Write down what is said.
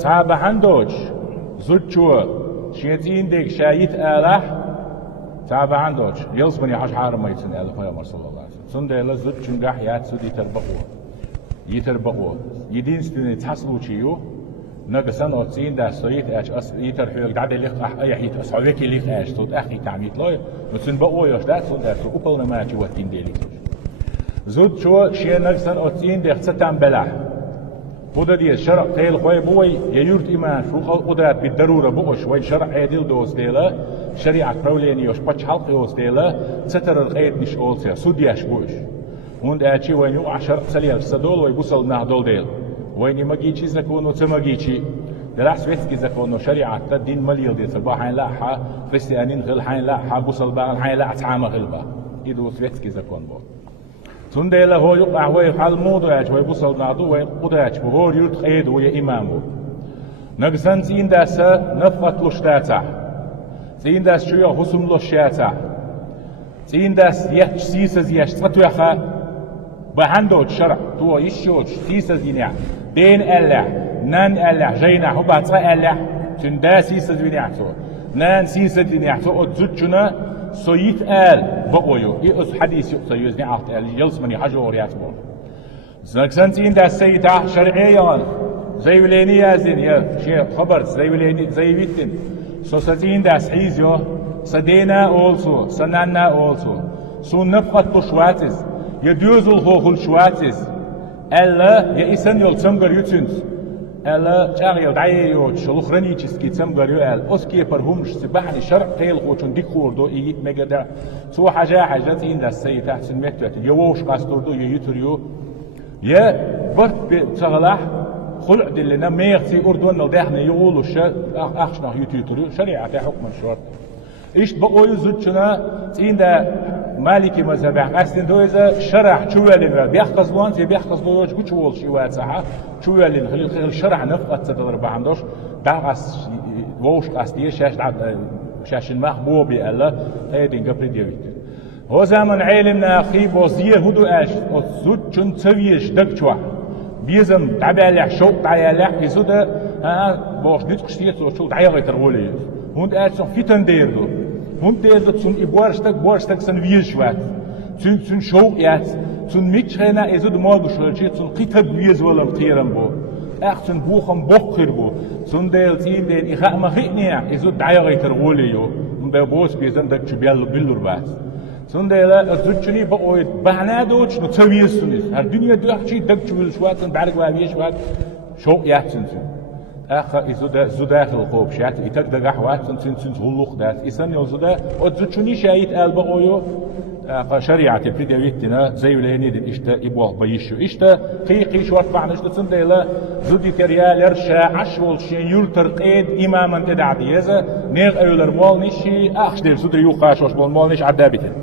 تابع هندوش زود شو شيتين ديك شايت آلح تابع هندوش يلس بني حش حارم ما يتسن آلح يا صلى الله عليه وسلم سند إلى زود شنجح يات سود يتربقوا يدين سنة تحصلوا شيو نقصن أتصين ده سويت أس يترحيل قاعد اللي أي حيت أصحابك اللي إيش صوت أخي تعميت لا وتسن بقوا يش ده صوت أخي وقبل ما تجوا تين ديلي زود شو شيء نقصن أتصين ده ختم بلاه خدا دي الشرع قيل خوي بوي يجورت إيمان شو قدرات بالضرورة بوش وين شرع عدل دوس ديلا شريعة قوليني يوش بتش حلقي دوس ديلا ستر القيد مش أولسيا سودياش بوش هون أشي وين يوقع شرع سليل صدول ويبوصل نهدول ديل وين ما جيتشي زكون وتما جيتشي دلع سويتكي زكون شريعة الدين مليل دي صباح حين لاحة فستانين غل حين لاحة بوصل بقى حين لاحة تعامل غلبة إيدو سويتكي زكون بو تنديلا هو يقع هو يفعل موضوعات ويبوصل نعدو ويقودات وهو يرد قيد ويا إمامه نقصن زين داس نفقت لشتاتا زين داس شو يخصم لشتاتا زين داس يحش سيسز يحش تطويخا بهندوج شرع تو يشوج سيسز ينع دين ألع نان ألع جينا هو بعطى ألع تندا سيسز ينعتو نان سيسز ينعتو أتزوجنا سويت آل بقويو إيش حديث يقصيوزني عقد آل يلس مني حاجة وريات بول زنكسنتين دا السيدة شرعية زي وليني يازين يا شيء خبر زي وليني زي ويتن سوساتين دا سحيزيو سدينا أولسو سنانا أولسو سون نفقت بشواتز يدوزل هو شواتز ألا يئسن يلتمغر يتنس ألا شاغي دعيو شلوخرني تشسكي تمغر يال أسكي برهمش سبحني شرع قيل خوشن ديك خوردو إيت مجدا سو حاجات إن دا السيد تحسن مكتوت يووش قاستوردو يتريو يا برت بتغلح خلع دلنا ميغتي أردن وداحنا يقولوا أخشنا يتريو شريعة حكم الشرط إيش بقوا يزوجنا إن دا مالكي مذهب أصلاً دوزة شرع شوالين بيحقز لون في بيحقز لوج بتشوال شوال صحة شوالين خلي الشرع نفقة تضرب عندوش بعص ووش قصدي شاش المحبوب الله تيدين قبل ديويت هو زمن علمنا خيب وزيه هدو اش وزود شن تسويش دكتوا بيزم تعبالح شوق تعالح يزود باش نتقشتيت شوق تعالح ترولي هون اش فيتن ديردو هون ديردو تسون بوارشتك سن ويشوات تسون شوق يات تسون ميتشينا يزود مالبشلشي تسون قيتب ويز ولا القيرم بو أختن بوخم بوخر بو تسون ديل تين دين إخاء مخينيا يزود تعالح تروليو من بوس بيزن دكتو بيلور بات سندلا أزوجني بقول بعنادوش نتسويسونيس هالدنيا دلحشي دكتور شواتن بعرق وابيش وات شو يحسنسن آخر إزوداخ القوب شات يتك دقح واتن سنسن هلوخ دات إسان يوزودا أزوجني شايت البقويو آخر شريعة يبتدي ويتنا زي وليني دي إشتا إبوه بيشو إشتا قي شوات بعنش سندلا زودي كريال يرشا عشول شين يلتر قيد إماما تدعدي يزا نيغ أيولر مول نشي أخش دير زودي يوقاش وش مول نش عدابتن